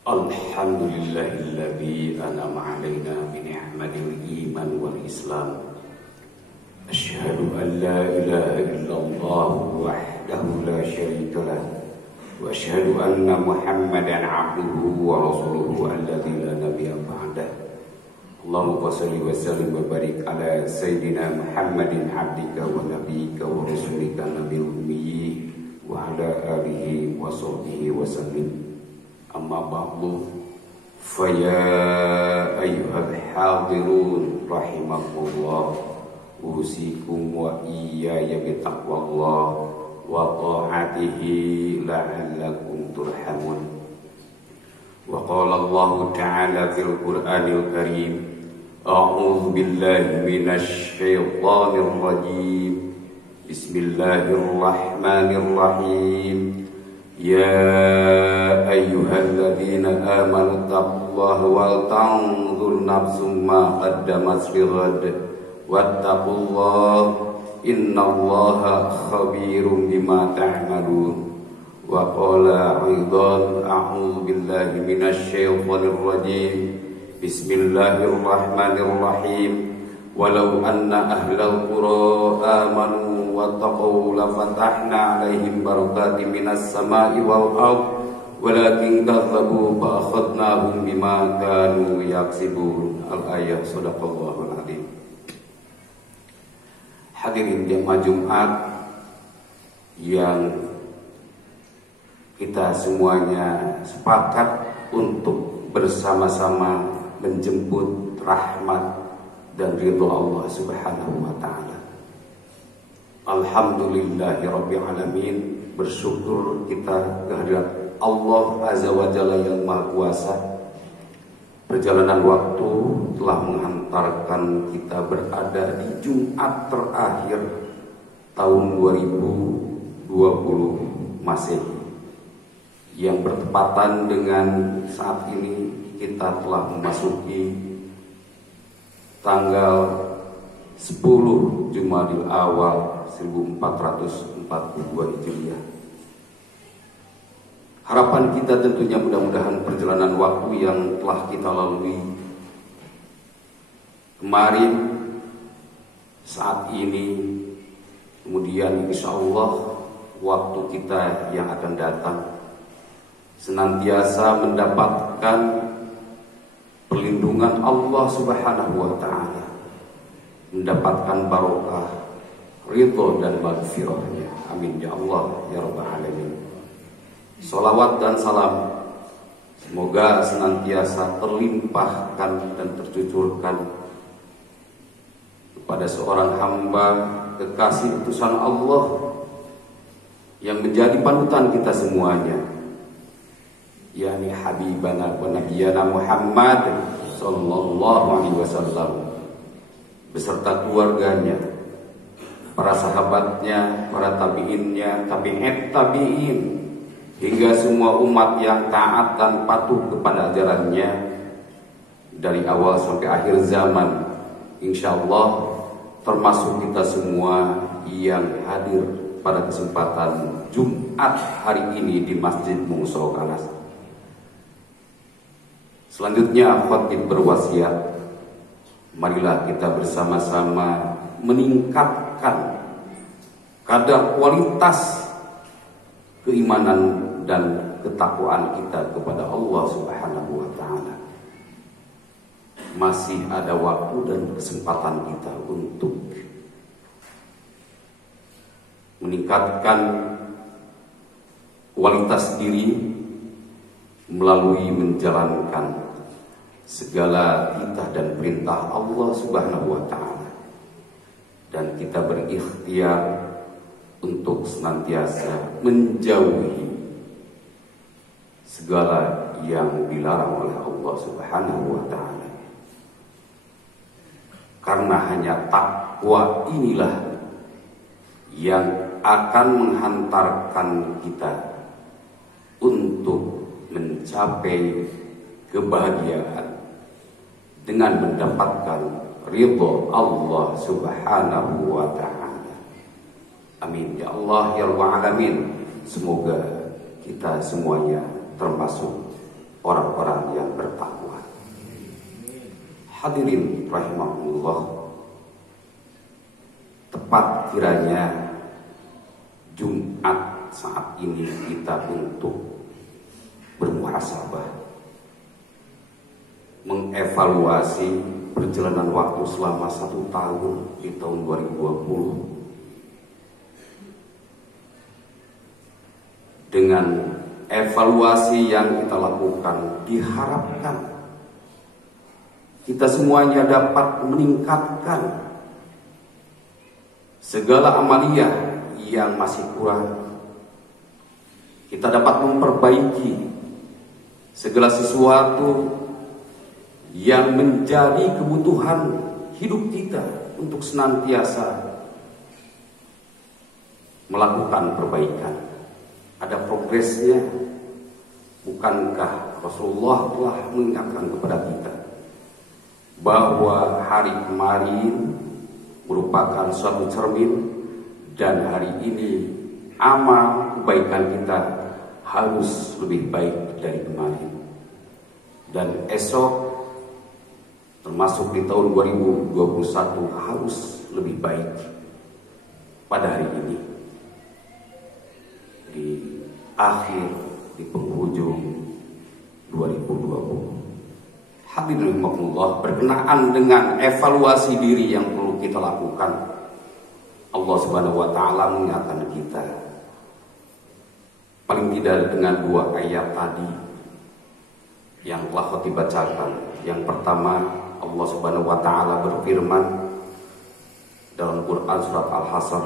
Alhamdulillahilladzi an'ama 'alaina bi ni'matil iman wal islam. Asyhadu an la ilaha illallah wahdahu la syarika lah wa asyhadu anna Muhammadan 'abduhu wa rasuluhu alladzi la nabiyya ba'dah. Allahumma shalli wa sallim wa barik ala sayyidina Muhammadin 'abdika wa nabiyyika wa rasulika nabiyil ummi wa ala alihi wa sahbihi wa sallim. Amma ba'du, faya ayyuhal hadirun rahimakumullah, usikum wa iyaya bitaqwallah wa ta'atihi la'allakum turhamun. Wa qala Allah ta'ala fil Qur'anil Karim, a'udzu billahi minasy syaithanir rajim. Bismillahirrahmanirrahim. Ya ayyuhalladzina amanu taqullaha wal tanzur nafsum ma qaddamat lighad wattaqullaha innallaha khabirum bima ta'malun. Wa qala aidan a'udzu billahi minasy syaithanir rajim. Bismillahirrahmanirrahim. Walau anna ahlal qura amanu wattaqau lafatahna 'alaihim barakatin minas sama'i wal ardh walakin kadzdzabu fa akhadnahum bima kanu yaksibun. Al-ayat. Shadaqallahul adzim. Hadirin jamaah Jumat yang kita semuanya sepakat untuk bersama-sama menjemput rahmat dan ridho Allah Subhanahu wa ta'ala. Alhamdulillahirabbil alamin. Bersyukur kita kehadirat Allah Azza wa Jalla yang Maha Kuasa. Perjalanan waktu telah menghantarkan kita berada di Jumat terakhir tahun 2020 Masehi, yang bertepatan dengan saat ini kita telah memasuki tanggal 10 Jumadil Awal 1442 Hijriah. Harapan kita tentunya mudah-mudahan perjalanan waktu yang telah kita lalui kemarin, saat ini, kemudian insya Allah waktu kita yang akan datang senantiasa mendapatkan perlindungan Allah Subhanahu wa ta'ala, mendapatkan barokah, ridho dan maghfirahnya. Amin ya Allah ya rabbal alamin. Salawat dan salam semoga senantiasa terlimpahkan dan tercucurkan kepada seorang hamba kekasih utusan Allah yang menjadi panutan kita semuanya, yakni habibana wa nabiyana Muhammad sallallahu alaihi wasallam beserta keluarganya, para sahabatnya, para tabi'innya, tabi'in hingga semua umat yang taat dan patuh kepada ajarannya dari awal sampai akhir zaman, insyaallah termasuk kita semua yang hadir pada kesempatan Jumat hari ini di Masjid Mungsoro Kalas. Selanjutnya khatib berwasiat, marilah kita bersama-sama meningkatkan kadar kualitas keimanan dan ketakwaan kita kepada Allah Subhanahu wa ta'ala. Masih ada waktu dan kesempatan kita untuk meningkatkan kualitas diri melalui menjalankan segala titah dan perintah Allah Subhanahu wa ta'ala, dan kita berikhtiar untuk senantiasa menjauhi segala yang dilarang oleh Allah Subhanahu wa ta'ala. Karena hanya takwa inilah yang akan menghantarkan kita untuk mencapai kebahagiaan dengan mendapatkan ridho Allah Subhanahu wa ta'ala. Amin ya Allah ya rabbal alamin. Semoga kita semuanya termasuk orang-orang yang bertakwa. Hadirin rahimahullah, tepat kiranya Jumat saat ini kita untuk bermuhasabah, mengevaluasi perjalanan waktu selama 1 tahun di tahun 2020. Dengan evaluasi yang kita lakukan, diharapkan kita semuanya dapat meningkatkan segala amaliyah yang masih kurang. Kita dapat memperbaiki segala sesuatu yang menjadi kebutuhan hidup kita untuk senantiasa melakukan perbaikan. Ada progresnya. Bukankah Rasulullah telah mengingatkan kepada kita bahwa hari kemarin merupakan suatu cermin, dan hari ini amal kebaikan kita harus lebih baik dari kemarin, dan esok termasuk di tahun 2021 harus lebih baik pada hari ini, di akhir, di penghujung 2020. Hadirin rahimakumullah, berkenaan dengan evaluasi diri yang perlu kita lakukan, Allah Subhanahu wa taala mengingatkan kita paling tidak dengan 2 ayat tadi yang telah dibacakan. Yang pertama, Allah Subhanahu wa taala berfirman dalam Quran surat Al-Hasr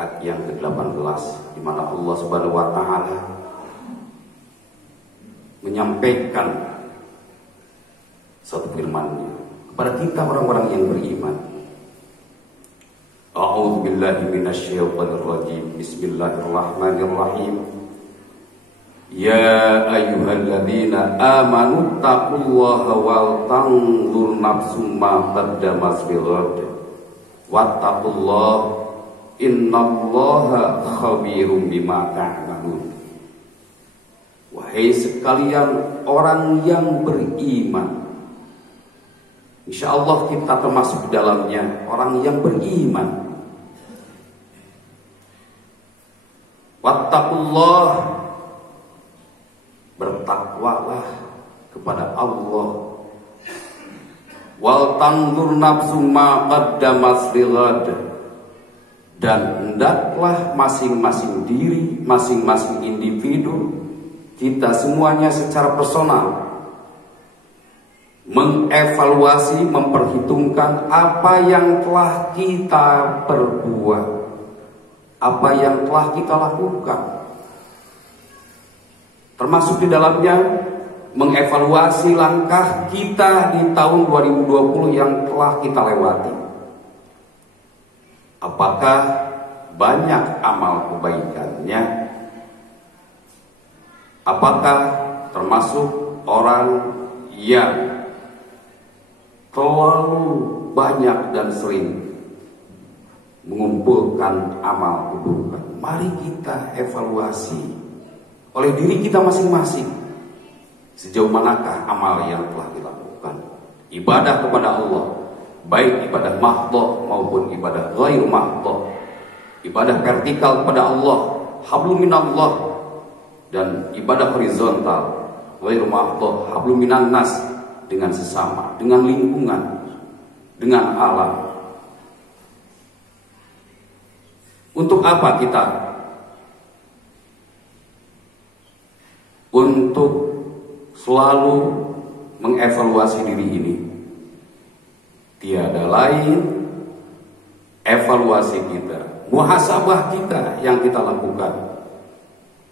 ayat yang ke-18, di mana Allah Subhanahu wa taala menyampaikan satu firman-Nya kepada kita orang-orang yang beriman. A'udzu billahi minasyaitonir rajim. Bismillahirrahmanirrahim. Ya ayyuhalladzina amanu taqullaha wal tanzur nafsum ma qaddamat lighad wattaqullaha innallaha khabirum bima ta'malun. Wahai sekalian orang yang beriman, insyaallah kita termasuk di dalamnya orang yang beriman. Wattaqullah, bertakwalah kepada Allah. Wal tanzur nafsum ma qaddamat lighad, dan hendaklah masing-masing diri, masing-masing individu, kita semuanya secara personal mengevaluasi, memperhitungkan apa yang telah kita perbuat, apa yang telah kita lakukan, termasuk di dalamnya mengevaluasi langkah kita di tahun 2020 yang telah kita lewati. Apakah banyak amal kebaikannya? Apakah termasuk orang yang terlalu banyak dan sering mengumpulkan amal keburukan? Mari kita evaluasi oleh diri kita masing-masing, sejauh manakah amal yang telah dilakukan. Ibadah kepada Allah, baik ibadah mahdhah maupun ibadah ghairu mahdhah, ibadah vertikal kepada Allah, hablum minallah, dan ibadah horizontal ghairu mahdhah, hablum minan nas, dengan sesama, dengan lingkungan, dengan alam. Untuk apa kita? Untuk selalu mengevaluasi diri ini. Tiada lain evaluasi kita, muhasabah kita yang kita lakukan.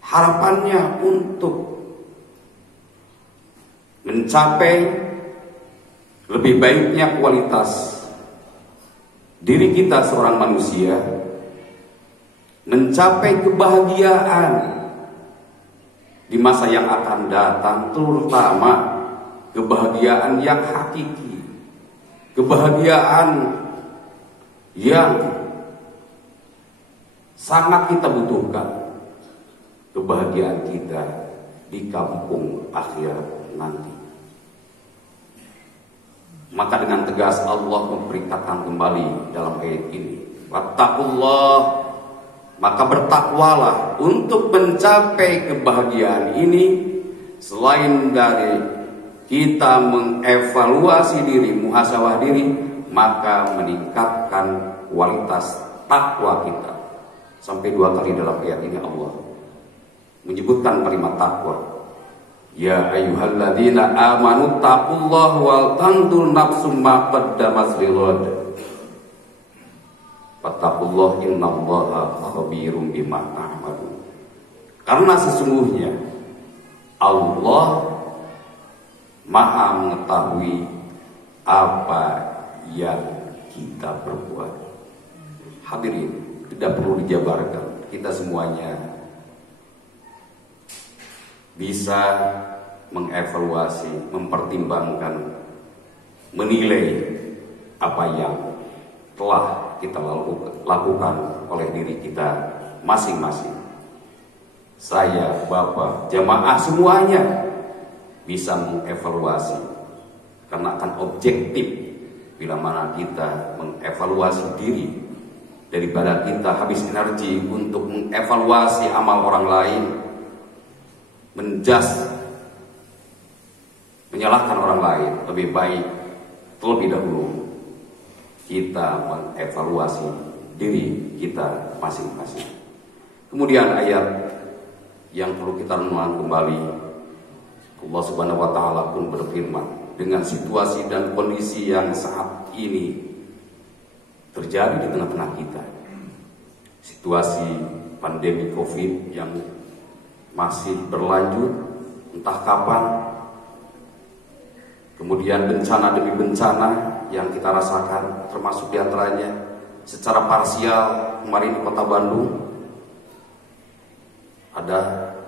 Harapannya untuk mencapai lebih baiknya kualitas diri kita seorang manusia, mencapai kebahagiaan di masa yang akan datang, terutama kebahagiaan yang hakiki, kebahagiaan yang sangat kita butuhkan, kebahagiaan kita di kampung akhirat nanti. Maka dengan tegas Allah memperingatkan kembali dalam ayat ini, wattaqullah, maka bertakwalah untuk mencapai kebahagiaan ini. Selain dari kita mengevaluasi diri, muhasabah diri, maka meningkatkan kualitas takwa kita. Sampai 2 kali dalam ayat ini Allah menyebutkan kalimat takwa. Ya ayyuhalladzina amanu taqullaha wal tanzur nafsum ma qaddamat lighad. Fattaqullaha innallaha khabirum bima ta'malun. Karena sesungguhnya Allah Maha mengetahui apa yang kita perbuat. Hadirin, tidak perlu dijabarkan, kita semuanya bisa mengevaluasi, mempertimbangkan, menilai apa yang telah kita lakukan oleh diri kita masing-masing. Saya, Bapak, jamaah semuanya bisa mengevaluasi, karena akan objektif bila mana kita mengevaluasi diri daripada kita habis energi untuk mengevaluasi amal orang lain, menjas, menyalahkan orang lain. Lebih baik terlebih dahulu kita mengevaluasi diri kita masing-masing. Kemudian ayat yang perlu kita renungkan kembali, Allah Subhanahu wa taala pun berfirman, dengan situasi dan kondisi yang saat ini terjadi di tengah-tengah kita, situasi pandemi Covid yang masih berlanjut entah kapan, kemudian bencana demi bencana yang kita rasakan, termasuk diantaranya secara parsial kemarin di kota Bandung ada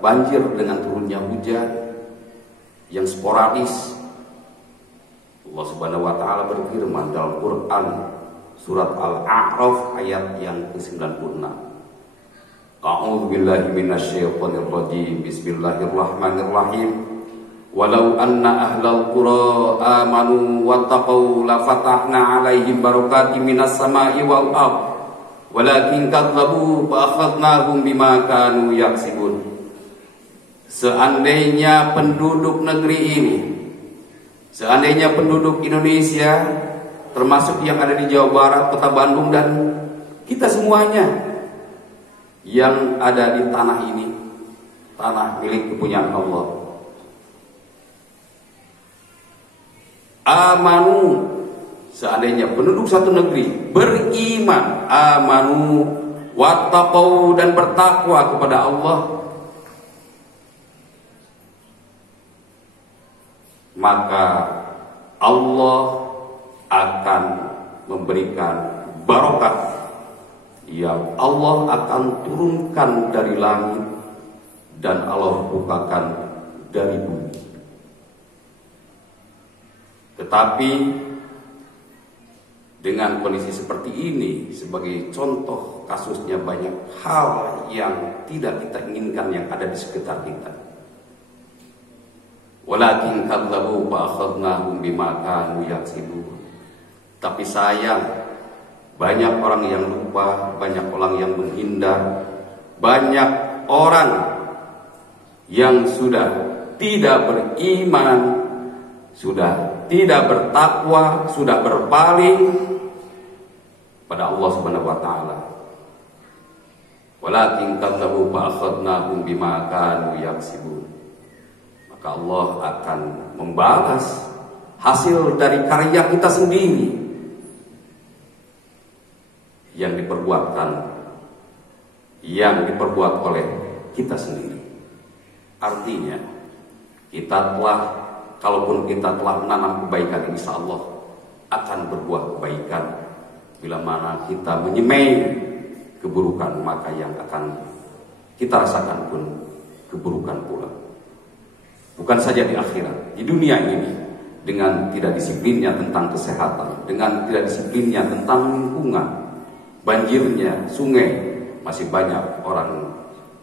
banjir dengan turunnya hujan yang sporadis. Allah Subhanahu wa taala berfirman dalam Quran surat Al-A'raf ayat yang ke-96. A'udzu billahi minasyaitonir rajim. Bismillahirrahmanirrahim. Walau anna ahlal qura amanu wattaqau la fatahna 'alaihim barakatim minas sama'i wal ardh walakin kadzabu fa akhadnahum bima kanu yaksibun. Seandainya penduduk negeri ini, seandainya penduduk Indonesia, termasuk yang ada di Jawa Barat, kota Bandung, dan kita semuanya yang ada di tanah ini, tanah milik kepunyaan Allah, amanu, seandainya penduduk satu negeri beriman, amanu wattaqau, dan bertakwa kepada Allah, maka Allah akan memberikan barokah yang Allah akan turunkan dari langit dan Allah bukakan dari bumi. Tetapi dengan kondisi seperti ini, sebagai contoh kasusnya banyak hal yang tidak kita inginkan yang ada di sekitar kita. Walakin kadzabu fa akhadnahum bima kanu yaksibun. Tapi sayang, banyak orang yang lupa, banyak orang yang menghindar, banyak orang yang sudah tidak beriman, sudah tidak bertakwa, sudah berpaling pada Allah Subhanahu wa taala. Walakin kadzabu fa akhadnahum bima kanu yaksibun. Maka Allah akan membalas hasil dari karya kita sendiri yang diperbuat oleh kita sendiri. Artinya kita telah, kalaupun kita telah menanam kebaikan, insya Allah akan berbuah kebaikan. Bila mana kita menyemai keburukan, maka yang akan kita rasakan pun keburukan pula. Bukan saja di akhirat, di dunia ini, dengan tidak disiplinnya tentang kesehatan, dengan tidak disiplinnya tentang lingkungan, banjirnya sungai, masih banyak orang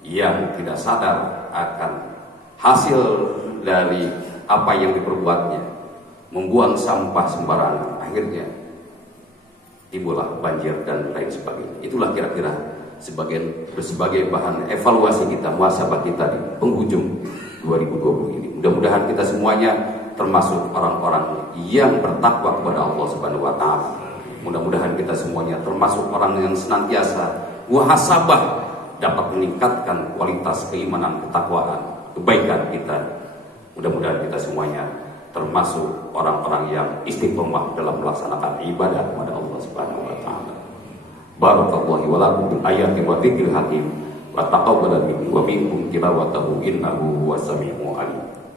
yang tidak sadar akan hasil dari apa yang diperbuatnya, membuang sampah sembarangan, akhirnya timbullah banjir dan lain sebagainya. Itulah kira-kira sebagai bahan evaluasi kita, muhasabah kita di penghujung 2020 ini. Mudah-mudahan kita semuanya termasuk orang-orang yang bertakwa kepada Allah Subhanahu wa taala. Mudah-mudahan kita semuanya termasuk orang yang senantiasa muhasabah, dapat meningkatkan kualitas keimanan, ketakwaan, kebaikan kita. Mudah-mudahan kita semuanya termasuk orang-orang yang istiqomah dalam melaksanakan ibadah kepada Allah Subhanahu wa taala. Barakallahu wa lakum bil ayati wa dzikril hakim wa taqabbal minkum wa minkum tilawatahu innahu huwas samiul